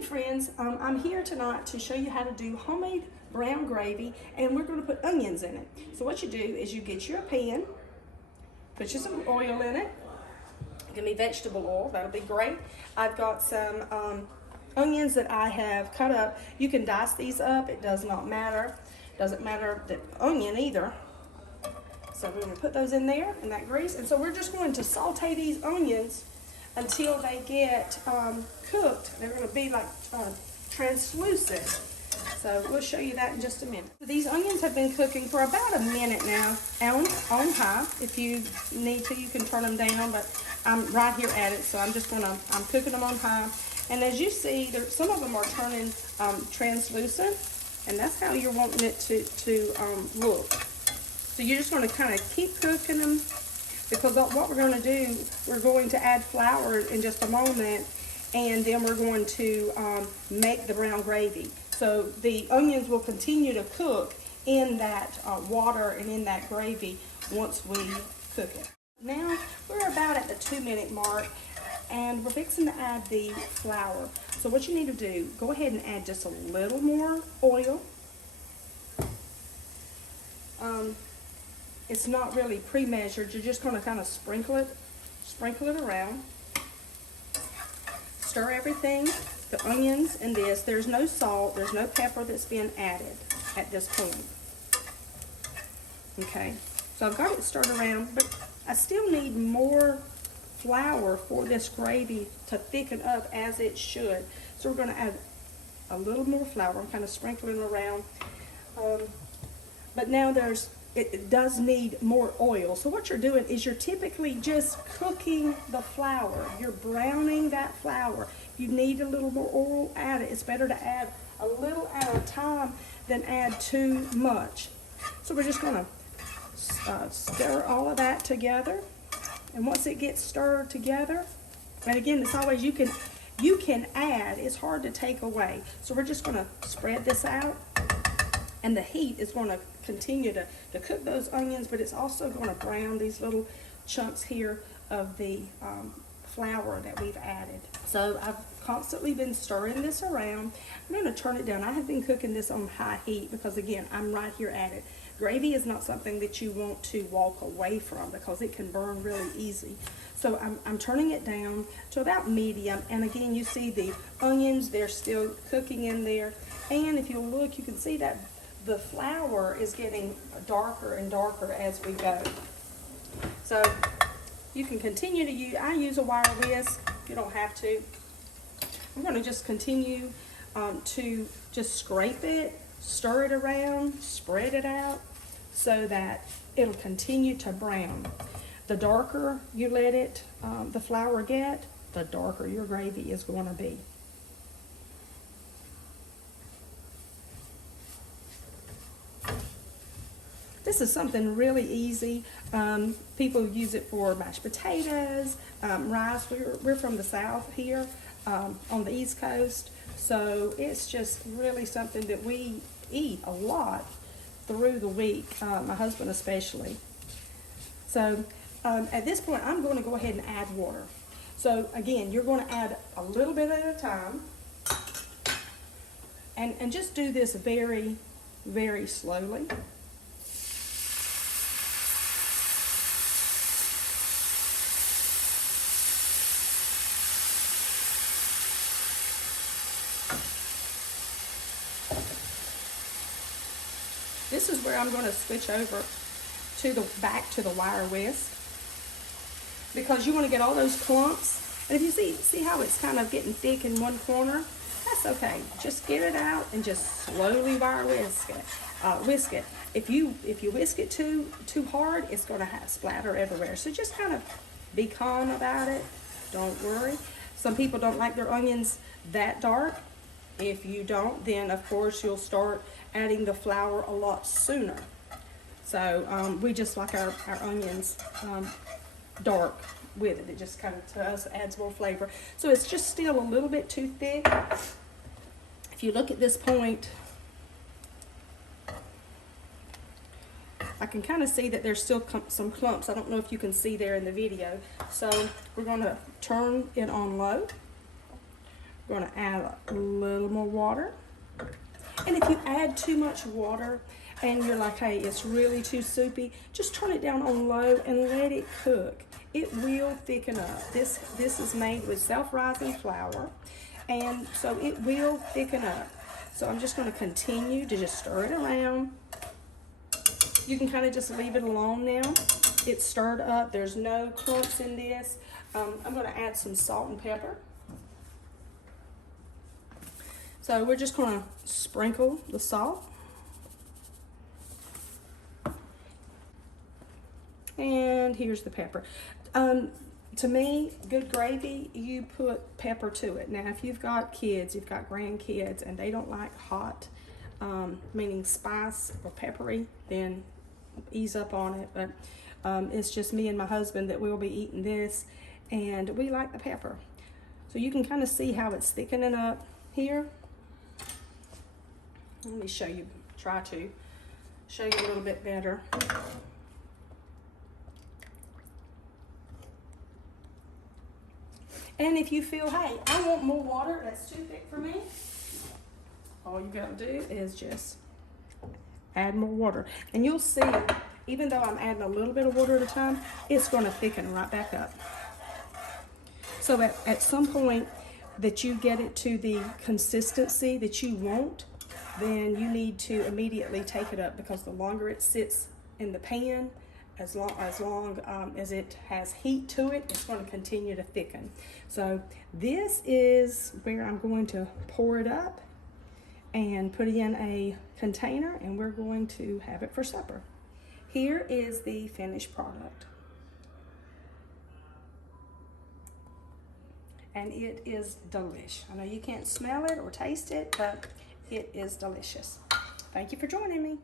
Hey friends, I'm here tonight to show you how to do homemade brown gravy, and we're going to put onions in it. So what you do is you get your pan, put you some oil in it. It can be vegetable oil, that'll be great. I've got some onions that I have cut up. You can dice these up, it does not matter. Doesn't matter the onion either. So we're going to put those in there in that grease, and so we're just going to saute these onions until they get cooked. They're going to be like translucent. So we'll show you that in just a minute. These onions have been cooking for about a minute now on high. If you need to, you can turn them down, but I'm right here at it, so I'm cooking them on high. And as you see, some of them are turning translucent, and that's how you're wanting it to look. So you're just going to kind of keep cooking them, because what we're going to do, we're going to add flour in just a moment, and then we're going to make the brown gravy. So the onions will continue to cook in that water and in that gravy once we cook it. Now we're about at the 2-minute mark, and we're fixing to add the flour. So what you need to do, go ahead and add just a little more oil. It's not really pre-measured. You're just going to kind of sprinkle it around. Stir everything, the onions and this. There's no salt, there's no pepper that's been added at this point. Okay, so I've got it stirred around, but I still need more flour for this gravy to thicken up as it should. So we're going to add a little more flour. I'm kind of sprinkling around. But now it does need more oil. So what you're doing is you're typically just cooking the flour. You're browning that flour. If you need a little more oil, add it. It's better to add a little at a time than add too much. So we're just going to stir all of that together. And once it gets stirred together, and again, it's always you can add. It's hard to take away. So we're just going to spread this out. And the heat is going to continue to cook those onions, but it's also going to brown these little chunks here of the flour that we've added. So I've constantly been stirring this around. I'm going to turn it down. I have been cooking this on high heat because, again, I'm right here at it. Gravy is not something that you want to walk away from because it can burn really easy. So I'm turning it down to about medium, and again, you see the onions, they're still cooking in there. And if you look, you can see that the flour is getting darker and darker as we go. So you can continue to use, I use a wire whisk, you don't have to. I'm going to just continue to just scrape it, stir it around, spread it out so that it'll continue to brown. The darker you let it, the flour get, the darker your gravy is going to be. This is something really easy. People use it for mashed potatoes, rice. We're from the South here on the East Coast, so it's just really something that we eat a lot through the week, my husband especially. So at this point, I'm going to go ahead and add water. So again, you're going to add a little bit at a time, and just do this very, very slowly. This is where I'm going to switch over to back to the wire whisk, because you want to get all those clumps. And if you see how it's kind of getting thick in one corner, that's okay. Just get it out and just slowly wire whisk it. If you whisk it too hard, it's going to splatter everywhere. So just kind of be calm about it. Don't worry. Some people don't like their onions that dark. If you don't, then of course you'll start adding the flour a lot sooner. So we just like our onions dark with it. It just kind of, to us, adds more flavor. So it's just still a little bit too thick. If you look at this point, I can kind of see that there's still some clumps. I don't know if you can see there in the video. So we're going to turn it on low. We're gonna add a little more water. And if you add too much water and you're like, hey, it's really too soupy, just turn it down on low and let it cook. It will thicken up. This is made with self-rising flour, and so it will thicken up. So I'm just gonna continue to just stir it around. You can kind of just leave it alone now. It's stirred up, there's no clumps in this. I'm gonna add some salt and pepper. So we're just gonna sprinkle the salt. And here's the pepper. To me, good gravy, you put pepper to it. Now, if you've got kids, you've got grandkids, and they don't like hot, meaning spice or peppery, then ease up on it. But it's just me and my husband that will be eating this, and we like the pepper. So you can kind of see how it's thickening up here. Let me show you, try to show you a little bit better. And if you feel, hey, I want more water, that's too thick for me, all you gotta do is just add more water. And you'll see, even though I'm adding a little bit of water at a time, it's gonna thicken right back up. So at some point that you get it to the consistency that you want, then you need to immediately take it up, because the longer it sits in the pan, as long as it has heat to it, it's going to continue to thicken. So this is where I'm going to pour it up and put it in a container, and we're going to have it for supper. Here is the finished product. And it is delish. I know you can't smell it or taste it, but it is delicious. Thank you for joining me.